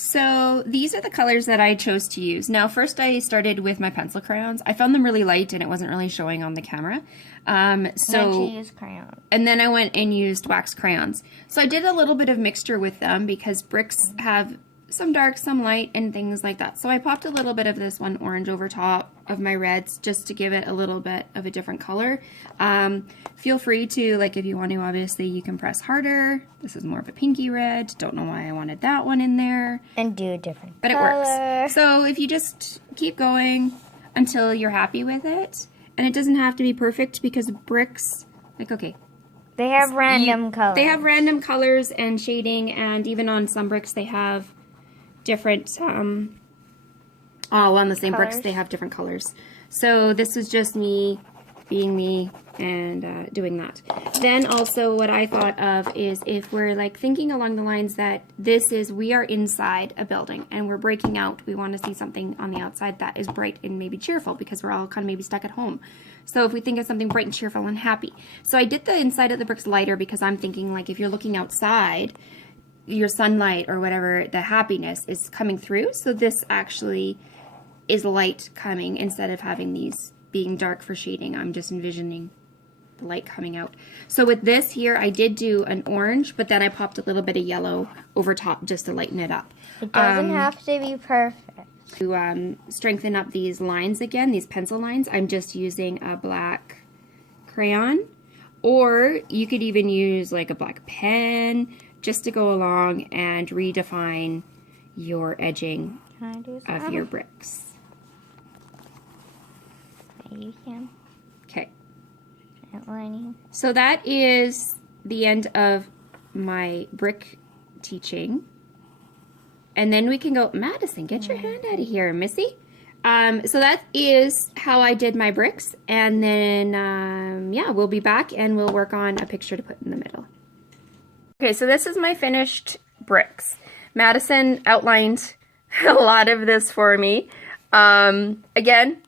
So these are the colors that I chose to use. Now, first I started with my pencil crayons. I found them really light and it wasn't really showing on the camera. Use crayons. And then I went and used wax crayons. So I did a little bit of mixture with them because bricks have some dark, some light, and things like that. So I popped a little bit of this one orange over top of my reds just to give it a little bit of a different color. Feel free to, like, if you want to, obviously you can press harder. This is more of a pinky red. Don't know why I wanted that one in there. And do a different but color. It works. So if you just keep going until you're happy with it, and it doesn't have to be perfect because bricks, like, okay. They have random colors. They have random colors and shading, and even on some bricks they have different, on the same colors. bricks they have different colors. So this is just me being me and doing that. Then also what I thought of is if we're like thinking along the lines that we are inside a building and we're breaking out, we want to see something on the outside that is bright and maybe cheerful because we're all kind of maybe stuck at home. So if we think of something bright and cheerful and happy. So I did the inside of the bricks lighter because I'm thinking like if you're looking outside, your sunlight or whatever, the happiness is coming through. So this actually is light coming instead of having these being dark for shading. I'm just envisioning the light coming out. So with this here, I did do an orange, but then I popped a little bit of yellow over top just to lighten it up. It doesn't have to be perfect. To strengthen up these lines again, these pencil lines, I'm just using a black crayon, or you could even use like a black pen just to go along and redefine your edging of your bricks. You can. Okay. Outlining. So that is the end of my brick teaching. And then we can go, Madison, get your hand out of here, Missy. So that is how I did my bricks. And then, yeah, we'll be back and we'll work on a picture to put in the middle. Okay, so this is my finished bricks. Madison outlined a lot of this for me. Again,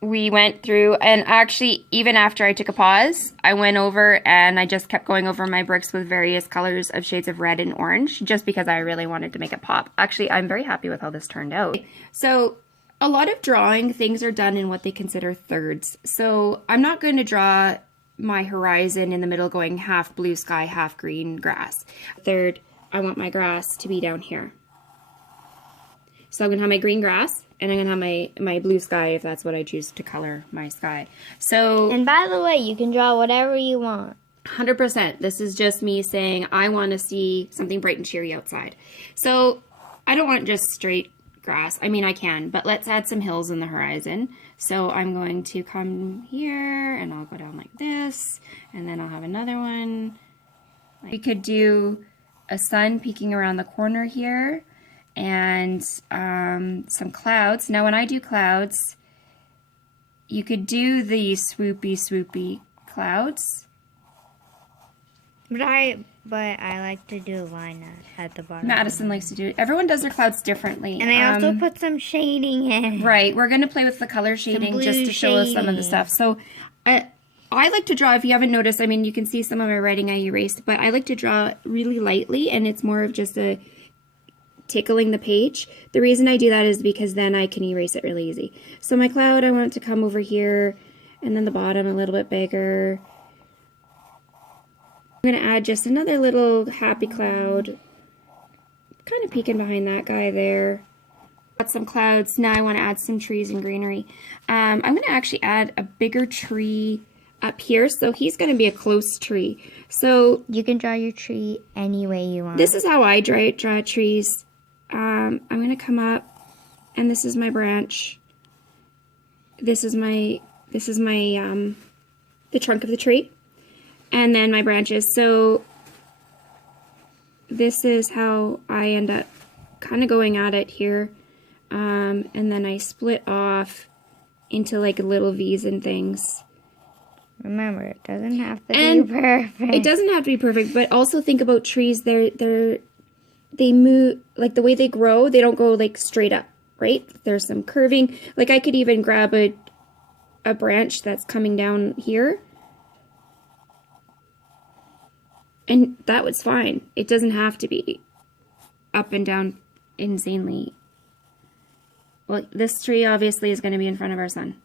we went through, and actually even after I took a pause, I went over and I just kept going over my bricks with various colors of shades of red and orange just because I really wanted to make it pop. Actually, I'm very happy with how this turned out. So a lot of drawing things are done in what they consider thirds. So I'm not going to draw my horizon in the middle going half blue sky, half green grass. Third, I want my grass to be down here. So I'm going to have my green grass, and I'm going to have my blue sky if that's what I choose to color my sky. So, and by the way, you can draw whatever you want. 100%. This is just me saying I want to see something bright and cheery outside. So I don't want just straight grass. I mean, I can, but let's add some hills in the horizon. So I'm going to come here, and I'll go down like this, and then I'll have another one. We could do a sun peeking around the corner here, and some clouds. Now when I do clouds, you could do the swoopy clouds. But I like to do a line at the bottom. Madison likes to do it. Everyone does their clouds differently. And I also put some shading in. Right, we're going to play with the color shading just to show us some of the stuff. So I like to draw, if you haven't noticed, I mean, you can see some of my writing I erased, but I like to draw really lightly, and it's more of just a tickling the page. The reason I do that is because then I can erase it really easy. So my cloud, I want it to come over here, and then the bottom a little bit bigger. I'm going to add just another little happy cloud, kind of peeking behind that guy there. Got some clouds. Now I want to add some trees and greenery. I'm going to actually add a bigger tree up here, so he's going to be a close tree. So you can draw your tree any way you want. This is how I draw trees. I'm going to come up, and this is my branch. This is my the trunk of the tree, and then my branches. So this is how I end up kind of going at it here, and then I split off into like little V's and things. Remember, it doesn't have to be perfect. It doesn't have to be perfect, but also think about trees. They move, like the way they grow, they don't go like straight up, right? There's some curving. Like I could even grab a branch that's coming down here, and that was fine. It doesn't have to be up and down insanely. Well, this tree obviously is going to be in front of our sun.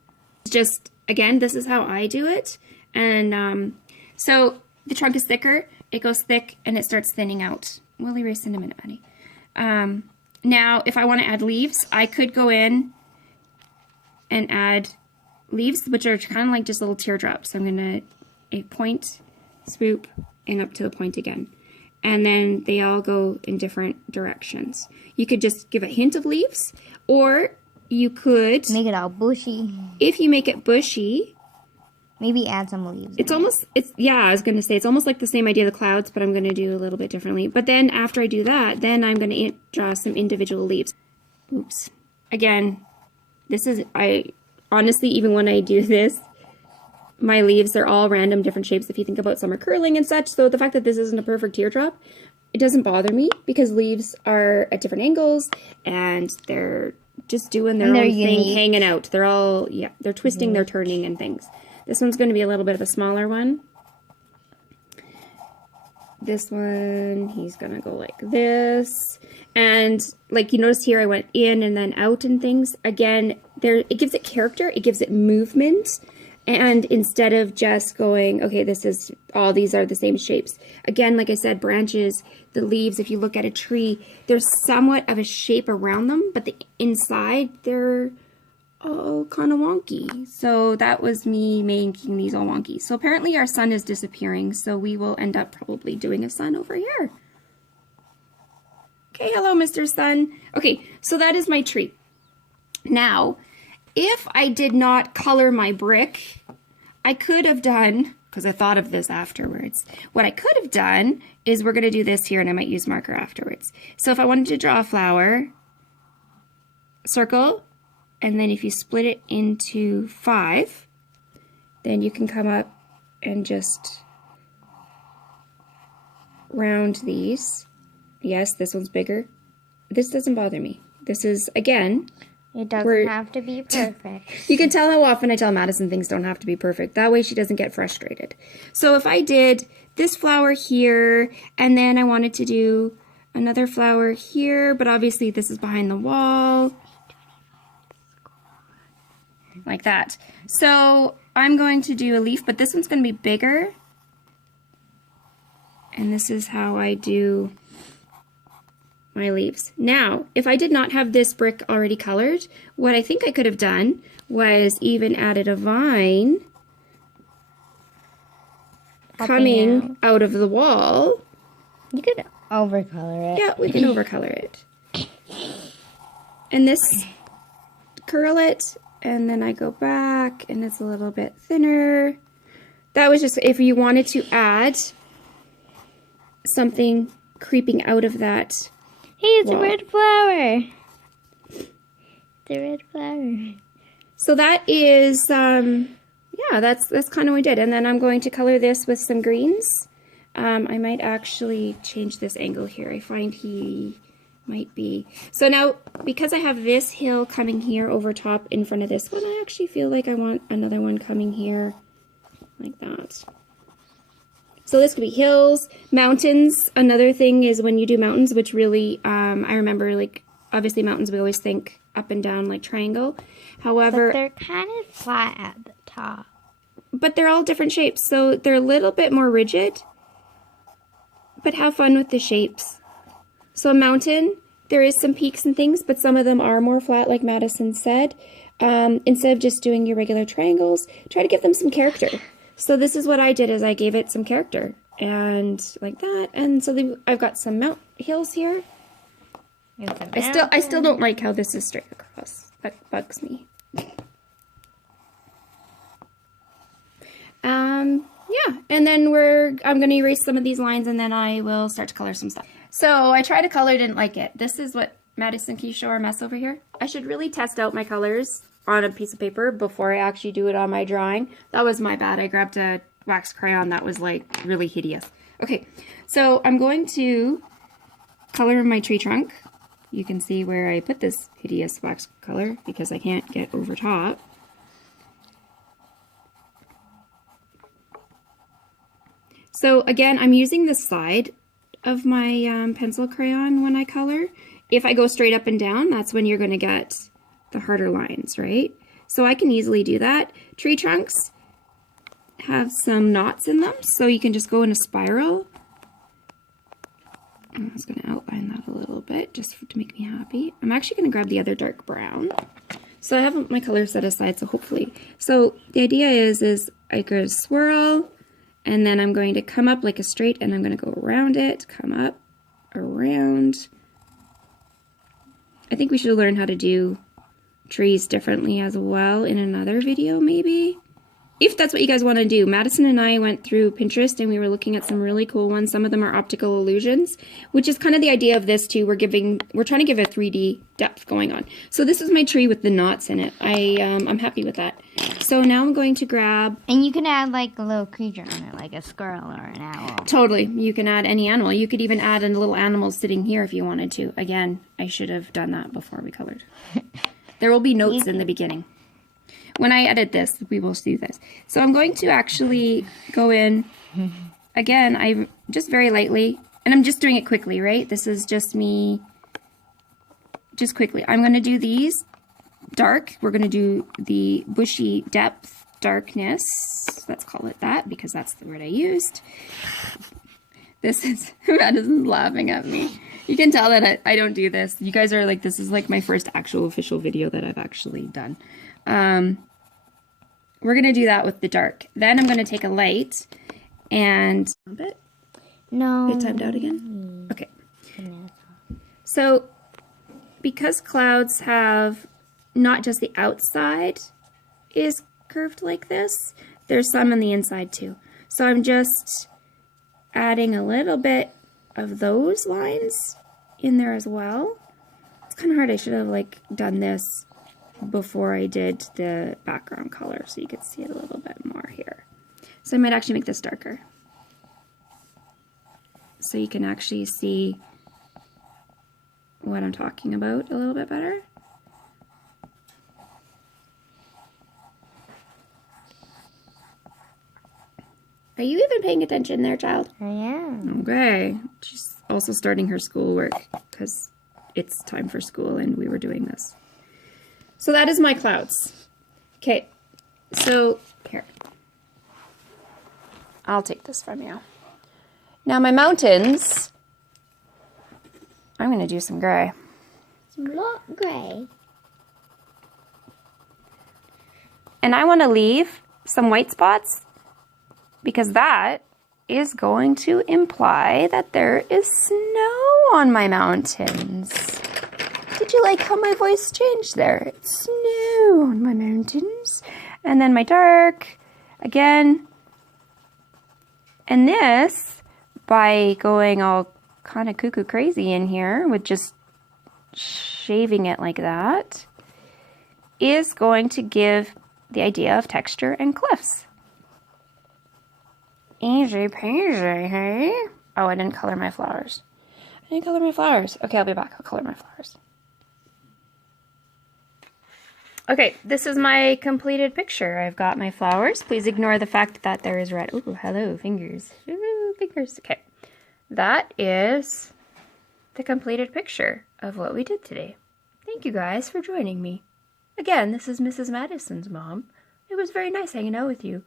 Just, again, this is how I do it. And so the trunk is thicker, it goes thick, and it starts thinning out. We'll erase in a minute, honey. Now, if I want to add leaves, I could go in and add leaves, which are kind of like just little teardrops. I'm going to point, swoop, and up to the point again. And then they all go in different directions. You could just give a hint of leaves, or you could make it all bushy. If you make it bushy, maybe add some leaves. It's almost, yeah, I was going to say, it's almost like the same idea of the clouds, but I'm going to do a little bit differently. But then after I do that, then I'm going to draw some individual leaves. Oops. Again, this is, honestly, even when I do this, my leaves, they're all random different shapes if you think about summer curling and such. So the fact that this isn't a perfect teardrop, it doesn't bother me because leaves are at different angles and they're just doing their own thing, hanging out. They're all, yeah, they're twisting, they're turning and things. This one's going to be a little bit of a smaller one. This one, he's going to go like this. And like you notice here, I went in and then out and things. Again, it gives it character, it gives it movement. And instead of just going, okay, this is, all these are the same shapes. Again, like I said, branches, the leaves, if you look at a tree, there's somewhat of a shape around them, but the inside, they're all kind of wonky. So that was me making these all wonky. So apparently our sun is disappearing, so we will end up probably doing a sun over here. Okay, hello, Mr. Sun. Okay, so that is my tree. Now, if I did not color my brick, I could have done, because I thought of this afterwards, what I could have done is we're going to do this here, and I might use marker afterwards. So if I wanted to draw a flower, circle, and then if you split it into 5, then you can come up and just round these. Yes, this one's bigger. This doesn't bother me. This is, again, it doesn't have to be perfect. You can tell how often I tell Madison things don't have to be perfect. That way she doesn't get frustrated. So if I did this flower here, and then I wanted to do another flower here, but obviously this is behind the wall. Like that. So I'm going to do a leaf, but this one's going to be bigger. And this is how I do my leaves. Now, if I did not have this brick already colored, what I think I could have done was even added a vine coming out of the wall. You could overcolor it. Yeah, we can overcolor it. And this, curl it, and then I go back, and it's a little bit thinner. That was just if you wanted to add something creeping out of that. Hey, it's a red flower. It's a red flower. So that is, yeah, that's kind of what I did. And then I'm going to color this with some greens. I might actually change this angle here. I find he might be. So now, because I have this hill coming here over top in front of this one, I actually feel like I want another one coming here like that. So this could be hills, mountains. Another thing is when you do mountains, which really, I remember, like, obviously mountains, we always think up and down like triangle. However, but they're kind of flat at the top. But they're all different shapes, so they're a little bit more rigid. But have fun with the shapes. So a mountain, there is some peaks and things, but some of them are more flat, like Madison said. Instead of just doing your regular triangles, try to give them some character. So this is what I did, is I gave it some character, and like that. And so I've got some hills here. I still don't like how this is straight across. That bugs me. Yeah, and then I'm going to erase some of these lines, and then I will start to color some stuff. So I tried to color, didn't like it. This is what, Madison, can you show our mess over here? I should really test out my colors on a piece of paper before I actually do it on my drawing. That was my bad. I grabbed a wax crayon that was like really hideous. Okay, so I'm going to color my tree trunk. You can see where I put this hideous wax color because I can't get over top. So again, I'm using the slide of my pencil crayon when I color. If I go straight up and down, that's when you're going to get the harder lines, right? So I can easily do that. Tree trunks have some knots in them, so you can just go in a spiral. I'm just going to outline that a little bit just to make me happy. I'm actually going to grab the other dark brown. So I have my color set aside, so hopefully. So the idea is I go swirl, and then I'm going to come up like a straight, and I'm going to go around it, come up, around. I think we should learn how to do trees differently as well in another video, maybe. If that's what you guys want to do. Madison and I went through Pinterest and we were looking at some really cool ones. Some of them are optical illusions, which is kind of the idea of this too. We're trying to give a 3D depth going on. So this is my tree with the knots in it. I'm happy with that. So now I'm going to grab... And you can add like a little creature on it, like a squirrel or an owl. Totally. You can add any animal. You could even add a little animal sitting here if you wanted to. Again, I should have done that before we colored. There will be notes in the beginning. When I edit this, we will do this. So I'm going to actually go in, again, I just very lightly, and I'm just doing it quickly, right? This is just me, just quickly. I'm going to do these dark. We're going to do the bushy depth darkness. Let's call it that because that's the word I used. This is, Madison's laughing at me. You can tell that I don't do this. You guys are like, this is like my first actual official video that I've actually done. We're going to do that with the dark. Then I'm going to take a light and... A bit? No. Get timed out again? Okay. So, because clouds have not just the outside is curved like this, there's some on the inside too. So I'm just adding a little bit of those lines in there as well. It's kind of hard. I should have like done this before I did the background color so you could see it a little bit more here. So I might actually make this darker so you can actually see what I'm talking about a little bit better. Are you even paying attention there, child? I am. Okay. She's also starting her schoolwork because it's time for school and we were doing this. So that is my clouds. Okay, so here. I'll take this from you. Now my mountains, I'm going to do some gray. Some gray. And I want to leave some white spots because that is going to imply that there is snow on my mountains. Did you like how my voice changed there? It's snow on my mountains. And then my dark, again. And this, by going all kind of cuckoo crazy in here with just shaving it like that, is going to give the idea of texture and cliffs. Easy peasy, hey? Oh, I didn't color my flowers. I didn't color my flowers. Okay, I'll be back. I'll color my flowers. Okay, this is my completed picture. I've got my flowers. Please ignore the fact that there is red. Ooh, hello, fingers. Ooh, fingers. Okay, that is the completed picture of what we did today. Thank you guys for joining me. Again, this is Mrs. Madison's mom. It was very nice hanging out with you.